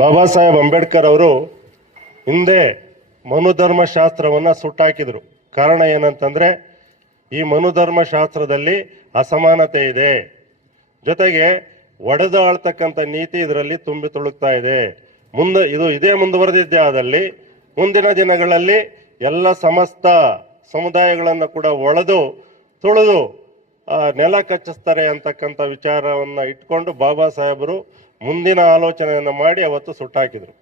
ಬಾಬಾ ಸಾಹೇಬ್ ಅಂಬೇಡ್ಕರ್ ಅವರು ಹಿಂದೆ ಮನುಧರ್ಮಶಾಸ್ತ್ರವನ್ನು ಸುಟ್ಟಾಕಿದ್ರು. ಕಾರಣ ಏನಂತಂದ್ರೆ ಈ ಮನುಧರ್ಮಶಾಸ್ತ್ರದಲ್ಲಿ ಅಸಮಾನತೆ ಇದೆ, ಜೊತೆಗೆ ಒಡೆದಾಳ್ತಕ್ಕಂಥ ನೀತಿ ಇದರಲ್ಲಿ ತುಂಬಿ ತುಳುಕ್ತಾ ಇದೆ. ಇದೇ ಮುಂದುವರೆದಿದ್ದೇ ಆದಲ್ಲಿ ಮುಂದಿನ ದಿನಗಳಲ್ಲಿ ಎಲ್ಲ ಸಮಸ್ತ ಸಮುದಾಯಗಳನ್ನು ಕೂಡ ಒಡೆದು ತುಳಿದು ನೆಲ ಕಚ್ಚಿಸ್ತಾರೆ ಅಂತಕ್ಕಂಥ ವಿಚಾರವನ್ನು ಇಟ್ಕೊಂಡು ಬಾಬಾ ಸಾಹೇಬರು ಮುಂದಿನ ಆಲೋಚನೆಯನ್ನು ಮಾಡಿ ಅವತ್ತು ಸುಟ್ಟಾಕಿದ್ರು.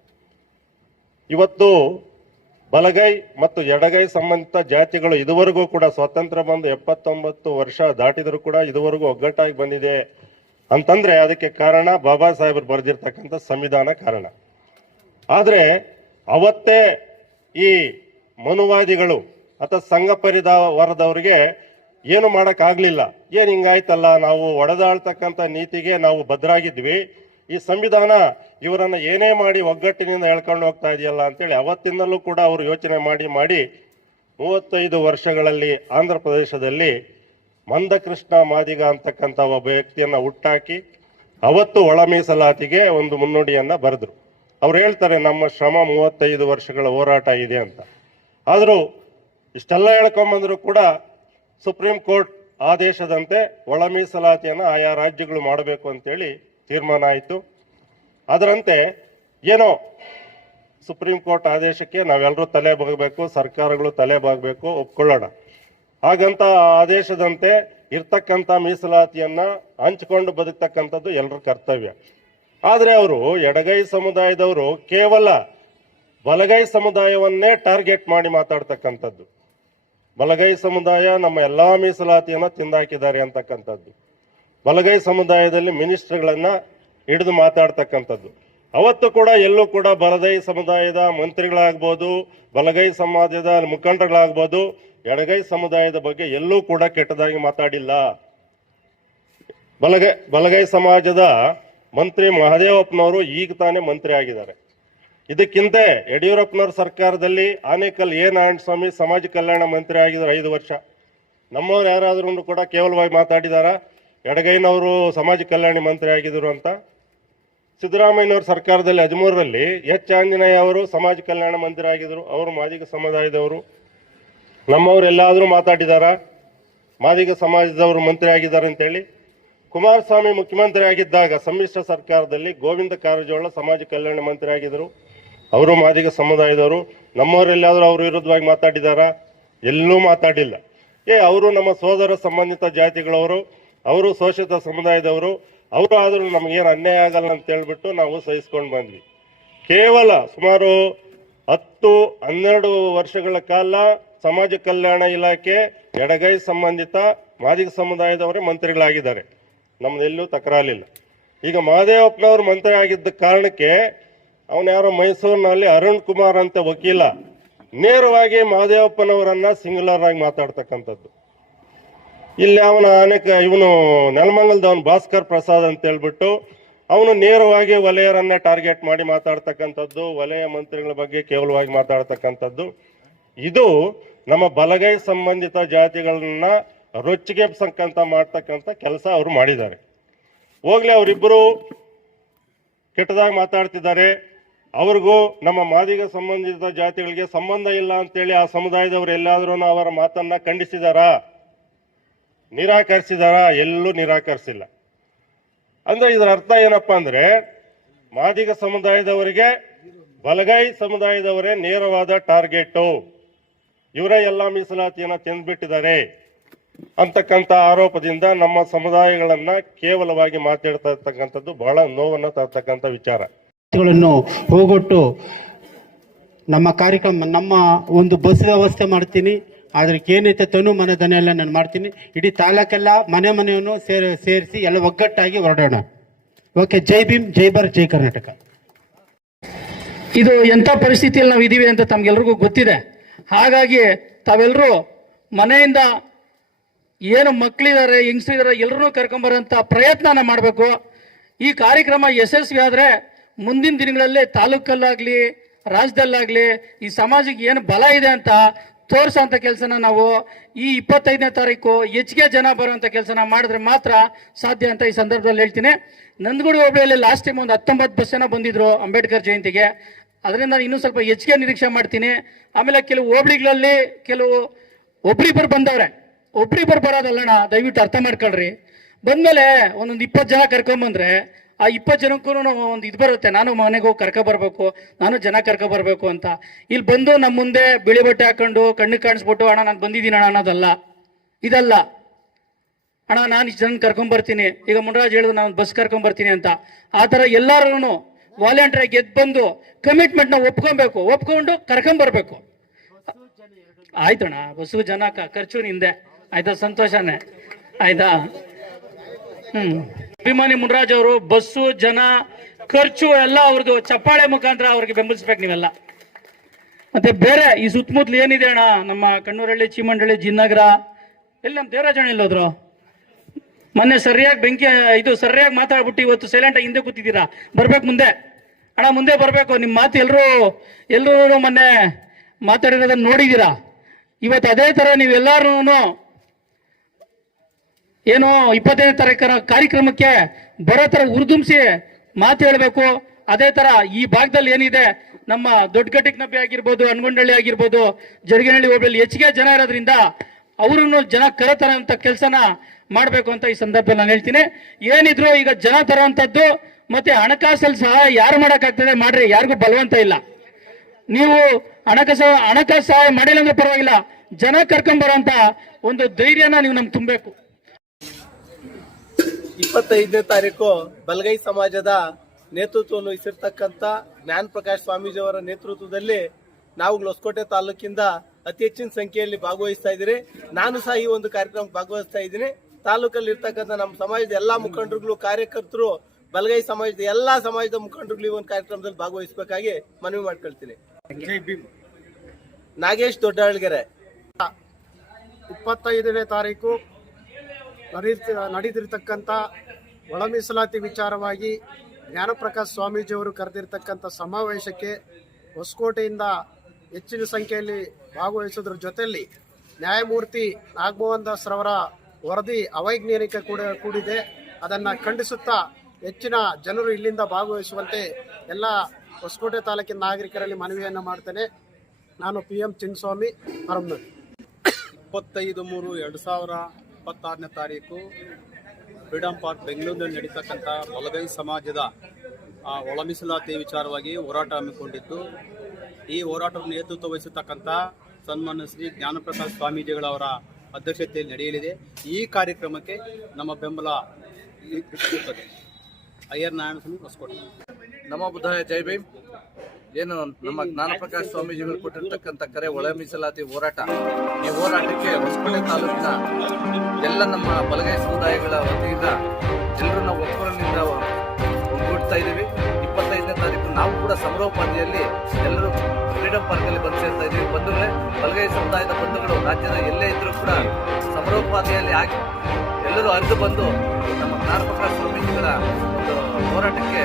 ಇವತ್ತು ಬಲಗೈ ಮತ್ತು ಎಡಗೈ ಸಂಬಂಧಿತ ಜಾತಿಗಳು ಇದುವರೆಗೂ ಕೂಡ ಸ್ವಾತಂತ್ರ್ಯ ಬಂದು 79 ವರ್ಷ ದಾಟಿದರೂ ಕೂಡ ಇದುವರೆಗೂ ಒಗ್ಗಟ್ಟಾಗಿ ಬಂದಿದೆ ಅಂತಂದ್ರೆ ಅದಕ್ಕೆ ಕಾರಣ ಬಾಬಾ ಸಾಹೇಬರು ಬರೆದಿರ್ತಕ್ಕಂಥ ಸಂವಿಧಾನ ಕಾರಣ. ಆದ್ರೆ ಅವತ್ತೇ ಈ ಮನುವಾದಿಗಳು ಅಥವಾ ಸಂಘ ಪರಿವಾರದವರಿಗೆ ಏನು ಮಾಡಕ್ಕಾಗ್ಲಿಲ್ಲ. ಏನ್ ಹಿಂಗಾಯ್ತಲ್ಲ, ನಾವು ಒಡೆದಾಳ್ತಕ್ಕಂಥ ನೀತಿಗೆ ನಾವು ಬದ್ಧರಾಗಿದ್ವಿ, ಈ ಸಂವಿಧಾನ ಇವರನ್ನ ಏನೇ ಮಾಡಿ ಒಗ್ಗಟ್ಟಿನಿಂದ ಎಳ್ಕೊಂಡು ಹೋಗ್ತಾ ಇದೆಯಲ್ಲ ಅಂತೇಳಿ ಅವತ್ತಿಂದಲೂ ಕೂಡ ಅವರು ಯೋಚನೆ ಮಾಡಿ 35 ವರ್ಷಗಳಲ್ಲಿ ಆಂಧ್ರ ಪ್ರದೇಶದಲ್ಲಿ ಮಂದಕೃಷ್ಣ ಮಾದಿಗ ಅಂತಕ್ಕಂಥ ಒಬ್ಬ ವ್ಯಕ್ತಿಯನ್ನ ಹುಟ್ಟಾಕಿ ಅವತ್ತು ಒಳ ಮೀಸಲಾತಿಗೆ ಒಂದು ಮುನ್ನುಡಿಯನ್ನ ಬರೆದ್ರು. ಅವ್ರು ಹೇಳ್ತಾರೆ ನಮ್ಮ ಶ್ರಮ 35 ವರ್ಷಗಳ ಹೋರಾಟ ಇದೆ ಅಂತ. ಆದರೂ ಇಷ್ಟೆಲ್ಲ ಹೇಳ್ಕೊಂಬಂದ್ರು ಕೂಡ ಸುಪ್ರೀಂ ಕೋರ್ಟ್ ಆದೇಶದಂತೆ ಒಳ ಮೀಸಲಾತಿಯನ್ನು ಆಯಾ ರಾಜ್ಯಗಳು ಮಾಡಬೇಕು ಅಂತೇಳಿ ತೀರ್ಮಾನ ಆಯಿತು. ಅದರಂತೆ ಏನೋ ಸುಪ್ರೀಂ ಕೋರ್ಟ್ ಆದೇಶಕ್ಕೆ ನಾವೆಲ್ಲರೂ ತಲೆ ಬಾಗಬೇಕು, ಸರ್ಕಾರಗಳು ತಲೆ ಬಾಗಬೇಕು, ಒಪ್ಕೊಳ್ಳೋಣ. ಹಾಗಂತ ಆದೇಶದಂತೆ ಇರ್ತಕ್ಕಂಥ ಮೀಸಲಾತಿಯನ್ನ ಹಂಚಿಕೊಂಡು ಬದುಕ್ತಕ್ಕಂಥದ್ದು ಎಲ್ಲರ ಕರ್ತವ್ಯ. ಆದರೆ ಅವರು ಎಡಗೈ ಸಮುದಾಯದವರು ಕೇವಲ ಬಲಗೈ ಸಮುದಾಯವನ್ನೇ ಟಾರ್ಗೆಟ್ ಮಾಡಿ ಮಾತಾಡ್ತಕ್ಕಂಥದ್ದು. ಬಲಗೈ ಸಮುದಾಯ ನಮ್ಮ ಎಲ್ಲಾ ಮೀಸಲಾತಿಯನ್ನ ತಿಂದಾಕಿದ್ದಾರೆ ಅಂತಕ್ಕಂಥದ್ದು. ಬಲಗೈ ಸಮುದಾಯದಲ್ಲಿ ಮಿನಿಸ್ಟರ್ಗಳನ್ನ ಹಿಡಿದು ಮಾತಾಡ್ತಕ್ಕಂಥದ್ದು. ಅವತ್ತು ಕೂಡ ಎಲ್ಲೂ ಕೂಡ ಬಲಗೈ ಸಮುದಾಯದ ಮಂತ್ರಿಗಳಾಗ್ಬೋದು, ಬಲಗೈ ಸಮಾಜದ ಮುಖಂಡರುಗಳಾಗ್ಬೋದು, ಎಡಗೈ ಸಮುದಾಯದ ಬಗ್ಗೆ ಎಲ್ಲೂ ಕೂಡ ಕೆಟ್ಟದಾಗಿ ಮಾತಾಡಿಲ್ಲ. ಬಲಗೈ ಸಮಾಜದ ಮಂತ್ರಿ ಮಹದೇವಪ್ಪನವರು ಈಗ ತಾನೇ ಮಂತ್ರಿ ಆಗಿದ್ದಾರೆ. ಇದಕ್ಕಿಂತ ಯಡಿಯೂರಪ್ಪನವ್ರ ಸರ್ಕಾರದಲ್ಲಿ ಆನೇಕಲ್ ನಾರಾಯಣ ಸ್ವಾಮಿ ಸಮಾಜ ಕಲ್ಯಾಣ ಮಂತ್ರಿ ಆಗಿದ್ರು 5 ವರ್ಷ. ನಮ್ಮವ್ರು ಯಾರಾದ್ರೂ ಕೂಡ ಕೇವಲವಾಗಿ ಮಾತಾಡಿದಾರ ಎಡಗೈನವರು ಸಮಾಜ ಕಲ್ಯಾಣ ಮಂತ್ರಿ ಆಗಿದ್ರು ಅಂತ? ಸಿದ್ದರಾಮಯ್ಯನವ್ರ ಸರ್ಕಾರದಲ್ಲಿ 13ರಲ್ಲಿ ಎಚ್ ಆಂಜನೇಯ ಅವರು ಸಮಾಜ ಕಲ್ಯಾಣ ಮಂತ್ರಿ ಆಗಿದ್ರು, ಅವರು ಮಾದಿಗ ಸಮುದಾಯದವರು. ನಮ್ಮವ್ರು ಎಲ್ಲಾದ್ರೂ ಮಾತಾಡಿದಾರ ಮಾದಿಗ ಸಮಾಜದವರು ಮಂತ್ರಿ ಆಗಿದ್ದಾರೆ ಅಂತೇಳಿ? ಕುಮಾರಸ್ವಾಮಿ ಮುಖ್ಯಮಂತ್ರಿ ಆಗಿದ್ದಾಗ ಸಮ್ಮಿಶ್ರ ಸರ್ಕಾರದಲ್ಲಿ ಗೋವಿಂದ ಕಾರಜೋಳ ಸಮಾಜ ಕಲ್ಯಾಣ ಮಂತ್ರಿ ಆಗಿದ್ರು, ಅವರು ಮಾದಿಗ ಸಮುದಾಯದವರು. ನಮ್ಮವರೆಲ್ಲಾದ್ರೂ ಅವ್ರ ವಿರುದ್ಧವಾಗಿ ಮಾತಾಡಿದಾರ? ಎಲ್ಲೂ ಮಾತಾಡಿಲ್ಲ. ಅವರು ನಮ್ಮ ಸೋದರ ಸಂಬಂಧಿತ ಜಾತಿಗಳವರು, ಅವರು ಶೋಷಿತ ಸಮುದಾಯದವರು, ಅವರು ಆದರೂ ನಮಗೇನು ಅನ್ಯಾಯ ಆಗಲ್ಲ ಅಂತ ಹೇಳ್ಬಿಟ್ಟು ನಾವು ಸಹಿಸ್ಕೊಂಡು ಬಂದ್ವಿ. ಕೇವಲ ಸುಮಾರು 10-12 ವರ್ಷಗಳ ಕಾಲ ಸಮಾಜ ಕಲ್ಯಾಣ ಇಲಾಖೆ ಎಡಗೈ ಸಂಬಂಧಿತ ಮಾದಿಗ ಸಮುದಾಯದವರೇ ಮಂತ್ರಿಗಳಾಗಿದ್ದಾರೆ, ನಮ್ದೆಲ್ಲೂ ತಕರಾಲಿಲ್ಲ. ಈಗ ಮಹದೇವಪ್ಪನವರು ಮಂತ್ರಿ ಆಗಿದ್ದ ಕಾರಣಕ್ಕೆ ಅವನ್ಯಾರೋ ಮೈಸೂರಿನಲ್ಲಿ ಅರುಣ್ ಕುಮಾರ್ ಅಂತ ವಕೀಲ ನೇರವಾಗಿ ಮಹದೇವಪ್ಪನವರನ್ನ ಸಿಂಗುಲರ್ ಆಗಿ ಮಾತಾಡ್ತಕ್ಕಂಥದ್ದು. ಇಲ್ಲಿ ಇವನು ನೆಲಮಂಗಲದವನು ಭಾಸ್ಕರ್ ಪ್ರಸಾದ್ ಅಂತ ಹೇಳ್ಬಿಟ್ಟು ಅವನು ನೇರವಾಗಿ ವಲಯರನ್ನ ಟಾರ್ಗೆಟ್ ಮಾಡಿ ಮಾತಾಡ್ತಕ್ಕಂಥದ್ದು, ವಲಯ ಮಂತ್ರಿಗಳ ಬಗ್ಗೆ ಕೇವಲವಾಗಿ ಮಾತಾಡ್ತಕ್ಕಂಥದ್ದು. ಇದು ನಮ್ಮ ಬಲಗೈ ಸಂಬಂಧಿತ ಜಾತಿಗಳನ್ನ ರೊಚ್ಚಿಗೆ ಮಾಡ್ತಕ್ಕಂಥ ಕೆಲಸ ಅವರು ಮಾಡಿದ್ದಾರೆ. ಹೋಗ್ಲಿ, ಅವರಿಬ್ಬರು ಕೆಟ್ಟದಾಗಿ ಮಾತಾಡ್ತಿದ್ದಾರೆ. ಅವ್ರಿಗೂ ನಮ್ಮ ಮಾದಿಗ ಸಂಬಂಧಿತ ಜಾತಿಗಳಿಗೆ ಸಂಬಂಧ ಇಲ್ಲ ಅಂತೇಳಿ ಆ ಸಮುದಾಯದವರು ಎಲ್ಲಾದ್ರೂ ಅವರ ಮಾತನ್ನ ಖಂಡಿಸಿದಾರಾ, ನಿರಾಕರಿಸಿದಾರಾ? ಎಲ್ಲೂ ನಿರಾಕರಿಸಿಲ್ಲ. ಅಂದ್ರೆ ಇದರ ಅರ್ಥ ಏನಪ್ಪಾ ಅಂದ್ರೆ ಮಾದಿಗ ಸಮುದಾಯದವರಿಗೆ ಬಲಗೈ ಸಮುದಾಯದವರೇ ನೇರವಾದ ಟಾರ್ಗೆಟ್, ಇವರೇ ಎಲ್ಲಾ ಮೀಸಲಾತಿಯನ್ನ ತಿಂದ್ಬಿಟ್ಟಿದ್ದಾರೆ ಅಂತಕ್ಕಂಥ ಆರೋಪದಿಂದ ನಮ್ಮ ಸಮುದಾಯಗಳನ್ನ ಕೇವಲವಾಗಿ ಮಾತಾಡ್ತಾ ಇರ್ತಕ್ಕಂಥದ್ದು ಬಹಳ ನೋವನ್ನು ತರ್ತಕ್ಕಂಥ ವಿಚಾರ. ಹೋಗೊಟ್ಟು ನಮ್ಮ ಕಾರ್ಯಕ್ರಮ, ನಮ್ಮ ಒಂದು ಬಸ್ ವ್ಯವಸ್ಥೆ ಮಾಡ್ತೀನಿ, ಅದಕ್ಕೆ ಏನೈತೆ ತನು ಮನೆ ದನ ಎಲ್ಲ ನಾನು ಮಾಡ್ತೀನಿ. ಇಡೀ ತಾಲೂಕೆಲ್ಲ ಮನೆಯನ್ನು ಸೇರಿಸಿ ಎಲ್ಲ ಒಗ್ಗಟ್ಟಾಗಿ ಹೊರಡೋಣ. ಓಕೆ, ಜೈ ಭೀಮ್, ಜೈ ಭಾರತ್, ಜೈ ಕರ್ನಾಟಕ. ಇದು ಎಂಥ ಪರಿಸ್ಥಿತಿಯಲ್ಲಿ ನಾವು ಇದೀವಿ ಅಂತ ತಮ್ಗೆಲ್ರಿಗೂ ಗೊತ್ತಿದೆ. ಹಾಗಾಗಿ ತಾವೆಲ್ಲರೂ ಮನೆಯಿಂದ ಏನು ಮಕ್ಕಳಿದ್ದಾರೆ, ಹೆಂಗಸರಿದ್ದಾರೆ, ಎಲ್ಲರೂ ಕರ್ಕೊಂಬರೋಂಥ ಪ್ರಯತ್ನನ ಮಾಡಬೇಕು. ಈ ಕಾರ್ಯಕ್ರಮ ಯಶಸ್ವಿ ಆದರೆ ಮುಂದಿನ ದಿನಗಳಲ್ಲಿ ತಾಲೂಕಲ್ಲಾಗಲಿ ರಾಜ್ಯದಲ್ಲಾಗಲಿ ಈ ಸಮಾಜಕ್ಕೆ ಏನು ಬಲ ಇದೆ ಅಂತ ತೋರಿಸೋಂಥ ಕೆಲಸನ ನಾವು ಈ 25ನೇ ತಾರೀಕು ಹೆಚ್ಚಿಗೆ ಜನ ಬರೋಂಥ ಕೆಲಸನ ಮಾಡಿದ್ರೆ ಮಾತ್ರ ಸಾಧ್ಯ ಅಂತ ಈ ಸಂದರ್ಭದಲ್ಲಿ ಹೇಳ್ತೀನಿ. ನಂದಗೂಡು ಹೋಬಳಿಯಲ್ಲಿ ಲಾಸ್ಟ್ ಟೈಮ್ ಒಂದು 19 ಬಸ್ ಜನ ಬಂದಿದ್ರು ಅಂಬೇಡ್ಕರ್ ಜಯಂತಿಗೆ. ಅದರಿಂದ ಇನ್ನೂ ಸ್ವಲ್ಪ ಹೆಚ್ಚಿಗೆ ನಿರೀಕ್ಷೆ ಮಾಡ್ತೀನಿ. ಆಮೇಲೆ ಕೆಲವು ಹೋಬಳಿಗಳಲ್ಲಿ ಕೆಲವು ಒಬ್ರಿಬ್ಬರು ಬಂದವ್ರೆ. ಒಬ್ರಿಬ್ಬರು ಬರೋದಲ್ಲಣ್ಣ, ದಯವಿಟ್ಟು ಅರ್ಥ ಮಾಡ್ಕೊಳ್ರಿ. ಬಂದಮೇಲೆ ಒಂದೊಂದು 20 ಜನ ಕರ್ಕೊಂಬಂದ್ರೆ ಆ 20 ಜನಕ್ಕೂ ಒಂದು ಇದು ಬರುತ್ತೆ, ನಾನು ಮನೆಗೆ ಹೋಗಿ ಕರ್ಕೊಬರ್ಬೇಕು, ನಾನು ಜನ ಕರ್ಕೊಬರ್ಬೇಕು ಅಂತ. ಇಲ್ಲಿ ಬಂದು ನಮ್ಮ ಮುಂದೆ ಬಿಳಿ ಬಟ್ಟೆ ಹಾಕೊಂಡು ಕಣ್ಣಿಗೆ ಕಾಣಿಸ್ಬಿಟ್ಟು ಅಣ್ಣ ನಾನು ಬಂದಿದ್ದೀನಿ ಅಣ್ಣ ಅನ್ನೋದಲ್ಲ. ಇದಲ್ಲ ಅಣ್ಣ, ನಾನು ಇಷ್ಟು ಜನ ಕರ್ಕೊಂಬರ್ತೀನಿ, ಈಗ ಮುನ್ರಾಜ್ ಹೇಳಿದ್ರು ನಾನು ಬಸ್ ಕರ್ಕೊಂಬರ್ತೀನಿ ಅಂತ. ಆ ಥರ ಎಲ್ಲರೂ ವಾಲಂಟಿಯರ್ ಗೆದ್ದು ಬಂದು ಕಮಿಟ್ಮೆಂಟ್ನ ಒಪ್ಕೊಂಡು ಕರ್ಕೊಂಬರ್ಬೇಕು. ಆಯ್ತಣ್ಣ, ಬಸ್ಸು ಜನ ಖರ್ಚು ನಿಂದೆ ಆಯ್ತಾ, ಸಂತೋಷನೇ ಆಯ್ತಾ. ಅಭಿಮಾನಿ ಮುನ್ರಾಜ್ ಅವರು ಬಸ್ಸು ಜನ ಖರ್ಚು ಎಲ್ಲ ಅವ್ರದ್ದು ಚಪ್ಪಾಳೆ ಮುಖಾಂತರ ಅವ್ರಿಗೆ ಬೆಂಬಲಿಸ್ಬೇಕು ನೀವೆಲ್ಲ. ಮತ್ತೆ ಬೇರೆ ಈ ಸುತ್ತಮುತ್ತಲು ಏನಿದೆ ಅಣ್ಣ, ನಮ್ಮ ಕಣ್ಣೂರಹಳ್ಳಿ, ಚೀಮಂಡಳ್ಳಿ, ಜಿನ್ನಗರ, ಎಲ್ಲಿ ನಮ್ಮ ದೇವರಾಜಣ್ಣ ಎಲ್ಲೋದ್ರು? ಮೊನ್ನೆ ಸರಿಯಾಗಿ ಸರಿಯಾಗಿ ಮಾತಾಡ್ಬಿಟ್ಟು ಇವತ್ತು ಸೈಲೆಂಟ್ ಆಗಿ ಹಿಂದೆ ಕೂತಿದ್ದೀರಾ. ಬರ್ಬೇಕು ಮುಂದೆ ಅಣ್ಣ, ಮುಂದೆ ಬರಬೇಕು. ನಿಮ್ಮ ಮಾತು ಎಲ್ಲರೂ ಮೊನ್ನೆ ಮಾತಾಡಿರೋದನ್ನ ನೋಡಿದ್ದೀರಾ. ಇವತ್ತು ಅದೇ ಥರ ನೀವೆಲ್ಲರೂ ಏನು 25ನೇ ತಾರೀಕಿನ ಕಾರ್ಯಕ್ರಮಕ್ಕೆ ಬರೋ ಥರ ಉರ್ದುಂಬಿಸಿ ಮಾತು ಹೇಳಬೇಕು. ಅದೇ ಥರ ಈ ಭಾಗದಲ್ಲಿ ಏನಿದೆ, ನಮ್ಮ ದೊಡ್ಡಗಟ್ಟಿನಬ್ಬಿ ಆಗಿರ್ಬೋದು, ಹನಗೊಂಡಳ್ಳಿ ಆಗಿರ್ಬೋದು, ಜರಗಿನಹಳ್ಳಿ ಹೋಬಳಿಯಲ್ಲಿ ಹೆಚ್ಚಿಗೆ ಜನ ಇರೋದ್ರಿಂದ ಅವರನ್ನು ಜನ ಕರೆತರೋಂಥ ಕೆಲಸನ ಮಾಡಬೇಕು ಅಂತ ಈ ಸಂದರ್ಭದಲ್ಲಿ ನಾನು ಹೇಳ್ತೀನಿ. ಏನಿದ್ರು ಈಗ ಜನ ತರುವಂಥದ್ದು ಮತ್ತೆ ಹಣಕಾಸಲ್ಲಿ ಸಹಾಯ ಯಾರು ಮಾಡೋಕ್ಕಾಗ್ತದೆ ಮಾಡ್ರಿ, ಯಾರಿಗೂ ಬಲವಂತ ಇಲ್ಲ. ನೀವು ಹಣಕಾಸು ಸಹಾಯ ಮಾಡಿಲ್ಲ ಅಂದ್ರೆ ಪರವಾಗಿಲ್ಲ, ಜನ ಕರ್ಕೊಂಡ್ಬರೋಂಥ ಒಂದು ಧೈರ್ಯನ ನೀವು ನಮ್ಗೆ ತುಂಬಬೇಕು. 25ನೇ ತಾರೀಕು ಬಲಗೈ ಸಮಾಜದ ನೇತೃತ್ವವನ್ನು ವಹಿಸಿರ್ತಕ್ಕಂಥ ಜ್ಞಾನ ಪ್ರಕಾಶ್ ಸ್ವಾಮೀಜಿಯವರ ನೇತೃತ್ವದಲ್ಲಿ ನಾವು ಹೊಸಕೋಟೆ ತಾಲೂಕಿಂದ ಅತಿ ಹೆಚ್ಚಿನ ಸಂಖ್ಯೆಯಲ್ಲಿ ಭಾಗವಹಿಸ್ತಾ ಇದ್ದೀರಿ. ನಾನು ಸಹ ಈ ಒಂದು ಕಾರ್ಯಕ್ರಮಕ್ಕೆ ಭಾಗವಹಿಸ್ತಾ ಇದ್ದೀನಿ. ತಾಲೂಕಲ್ಲಿ ಇರ್ತಕ್ಕಂಥ ನಮ್ಮ ಸಮಾಜದ ಎಲ್ಲಾ ಮುಖಂಡರುಗಳು, ಕಾರ್ಯಕರ್ತರು, ಬಲಗೈ ಸಮಾಜದ ಎಲ್ಲಾ ಸಮಾಜದ ಮುಖಂಡರುಗಳು ಈ ಒಂದು ಕಾರ್ಯಕ್ರಮದಲ್ಲಿ ಭಾಗವಹಿಸಬೇಕಾಗಿ ಮನವಿ ಮಾಡ್ಕೊಳ್ತೀನಿ. ನಾಗೇಶ್ ದೊಡ್ಡಹಳ್ಳಿಗೆರೆ. 25ನೇ ತಾರೀಕು ನಡೆದಿರ್ತಕ್ಕಂಥ ಒಳ ಮೀಸಲಾತಿ ವಿಚಾರವಾಗಿ ಜ್ಞಾನಪ್ರಕಾಶ್ ಸ್ವಾಮೀಜಿಯವರು ಕರೆದಿರ್ತಕ್ಕಂಥ ಸಮಾವೇಶಕ್ಕೆ ಹೊಸಕೋಟೆಯಿಂದ ಹೆಚ್ಚಿನ ಸಂಖ್ಯೆಯಲ್ಲಿ ಭಾಗವಹಿಸೋದ್ರ ಜೊತೆಯಲ್ಲಿ ನ್ಯಾಯಮೂರ್ತಿ ನಾಗಮೋಹನ್ ದಾಸ್ ರವರ ವರದಿ ಅವೈಜ್ಞಾನಿಕ ಕೂಡಿದೆ. ಅದನ್ನು ಖಂಡಿಸುತ್ತಾ ಹೆಚ್ಚಿನ ಜನರು ಇಲ್ಲಿಂದ ಭಾಗವಹಿಸುವಂತೆ ಎಲ್ಲ ಹೊಸಕೋಟೆ ತಾಲೂಕಿನ ನಾಗರಿಕರಲ್ಲಿ ಮನವಿಯನ್ನು ಮಾಡ್ತೇನೆ. ನಾನು PM ಚಿನ್ನಸ್ವಾಮಿ, ಹರಮನಹಳ್ಳಿ. 25/3/2026ನೇ ತಾರೀಕು ಫ್ರೀಡಂ ಪಾರ್ಕ್ ಬೆಂಗಳೂರಿನಲ್ಲಿ ನಡೀತಕ್ಕಂಥ ಬಲಗೈ ಸಮಾಜದ ಒಳ ಮೀಸಲಾತಿ ವಿಚಾರವಾಗಿ ಹೋರಾಟ ಹಮ್ಮಿಕೊಂಡಿದ್ದು, ಈ ಹೋರಾಟವನ್ನು ನೇತೃತ್ವ ವಹಿಸತಕ್ಕಂಥ ಸನ್ಮಾನ್ಯ ಶ್ರೀ ಜ್ಞಾನಪ್ರಕಾಶ್ ಸ್ವಾಮೀಜಿಗಳವರ ಅಧ್ಯಕ್ಷತೆಯಲ್ಲಿ ನಡೆಯಲಿದೆ. ಈ ಕಾರ್ಯಕ್ರಮಕ್ಕೆ ನಮ್ಮ ಬೆಂಬಲ ಇರುತ್ತದೆ. ಅಯ್ಯರ್ ನಾರಾಯಣಸ್ವಾಮಿ, ಹೊಸಕೋಟೆ. ನಮೋ ಬುದ್ಧಾಯ, ಜೈ ಭೀಮ್. ಏನು ನಮ್ಮ ಜ್ಞಾನಪ್ರಕಾಶ್ ಸ್ವಾಮೀಜಿಗಳು ಕೊಟ್ಟಿರ್ತಕ್ಕಂಥ ಕರೆ ಒಳ ಮೀಸಲಾತಿ ಹೋರಾಟ, ಈ ಹೋರಾಟಕ್ಕೆ ಹೊಸಕೋಟೆ ತಾಲೂಕಿನ ಎಲ್ಲ ನಮ್ಮ ಬಲಗೈ ಸಮುದಾಯಗಳ ವತಿಯಿಂದ ಎಲ್ಲರೂ ನಾವು ಒಕ್ಕೂರಿನಿಂದ ಒಗ್ಗೂಡ್ತಾ ಇದ್ದೀವಿ. 25ನೇ ತಾರೀಕು ನಾವು ಕೂಡ ಸಮರೋಪಾದಿಯಲ್ಲಿ ಎಲ್ಲರೂ ಫ್ರೀಡಂ ಪಾರ್ಕಲ್ಲಿ ಬಂದು ಸೇರ್ತಾ ಇದ್ದೀವಿ. ಬಂಧುಗಳೇ, ಬಲಗೈ ಸಮುದಾಯದ ಬಂಧುಗಳು ರಾಜ್ಯದ ಎಲ್ಲೇ ಇದ್ರೂ ಕೂಡ ಸಮರೋಪಾದಿಯಲ್ಲಿ ಆಗಿ ಎಲ್ಲರೂ ಹರಿದು ಬಂದು ನಮ್ಮ ಜ್ಞಾನಪ್ರಕಾಶ್ ಸ್ವಾಮೀಜಿಗಳ ಒಂದು ಹೋರಾಟಕ್ಕೆ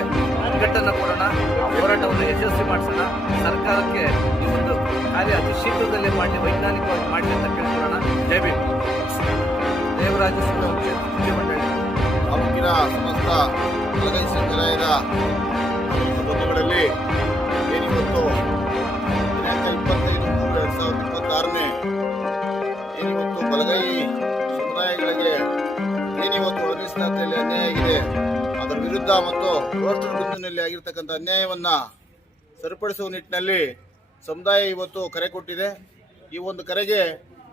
ಒಗ್ಗಟ್ಟನ್ನು ಕೊಡೋಣ, ಆ ಹೋರಾಟವನ್ನು ಯಶಸ್ವಿ ಮಾಡಿಸೋಣ. ಸರ್ಕಾರಕ್ಕೆ ಈ ಒಂದು ಕಾರ್ಯ ಅತಿ ಶೀಘ್ರದಲ್ಲೇ ಮಾಡಲಿ, ವೈಜ್ಞಾನಿಕವಾಗಿ ಮಾಡಲಿ ಅಂತ ಕೇಳ್ಕೊಳ್ಳೋಣ. ಜೈ ಭೀಮ್. ದೇವರಾಜ ಮಂಡಳಿ ತಾಲೂಕಿನ ಸಮಸ್ತ ಬಲಗೈ ಸಮುದಾಯದ ಬಂಧುಗಳಲ್ಲಿ ಏನಿವತ್ತು ದಿನಾಂಕ 25/3/2026 ಏನಿವತ್ತು ಬಲಗೈ ಸಮುದಾಯಗಳಿಗೆ ಏನಿವತ್ತು ಒಳ ಮೀಸಲಾತಿಯಲ್ಲಿ ಅನ್ಯಾಯ ಆಗಿದೆ, ಅದರ ವಿರುದ್ಧ ಮತ್ತು ರೋಸ್ಟರ್ ಬಿಂದುವಿನಲ್ಲಿ ಆಗಿರ್ತಕ್ಕಂಥ ಅನ್ಯಾಯವನ್ನ ಸರಿಪಡಿಸುವ ನಿಟ್ಟಿನಲ್ಲಿ ಸಮುದಾಯ ಇವತ್ತು ಕರೆ ಕೊಟ್ಟಿದೆ. ಈ ಒಂದು ಕರೆಗೆ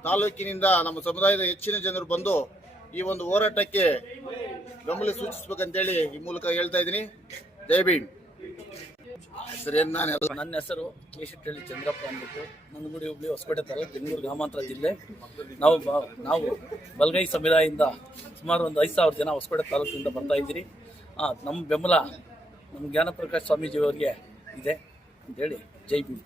ತಾಲೂಕಿನಿಂದ ನಮ್ಮ ಸಮುದಾಯದ ಹೆಚ್ಚಿನ ಜನರು ಬಂದು ಈ ಒಂದು ಹೋರಾಟಕ್ಕೆ ಬೆಂಬಲ ಸೂಚಿಸಬೇಕಂತೇಳಿ ಈ ಮೂಲಕ ಹೇಳ್ತಾ ಇದ್ದೀನಿ. ಜೈ ಭೀಮ್. ನನ್ನ ಹೆಸರು ಕೇಶಿಟ್ಟಳ್ಳಿ ಚಂದ್ರಪ್ಪ ಅಂದ್ಬಿಟ್ಟು, ನಂದಗುಡಿ ಹೋಬಳಿ, ಹೊಸಕೋಟೆ ತಾಲೂಕು, ಬೆಂಗಳೂರು ಗ್ರಾಮಾಂತರ ಜಿಲ್ಲೆ. ನಾವು ಬಲಗೈ ಸಮುದಾಯದಿಂದ ಸುಮಾರು ಒಂದು 5,000 ಜನ ಹೊಸಕೋಟೆ ತಾಲೂಕಿನಿಂದ ಬರ್ತಾ ಇದ್ದೀರಿ. ನಮ್ಮ ಬೆಂಬಲ ನಮ್ಮ ಜ್ಞಾನಪ್ರಕಾಶ್ ಸ್ವಾಮೀಜಿಯವರಿಗೆ ಇದೆ ಅಂತೇಳಿ. ಜೈ ಭೀಮ್.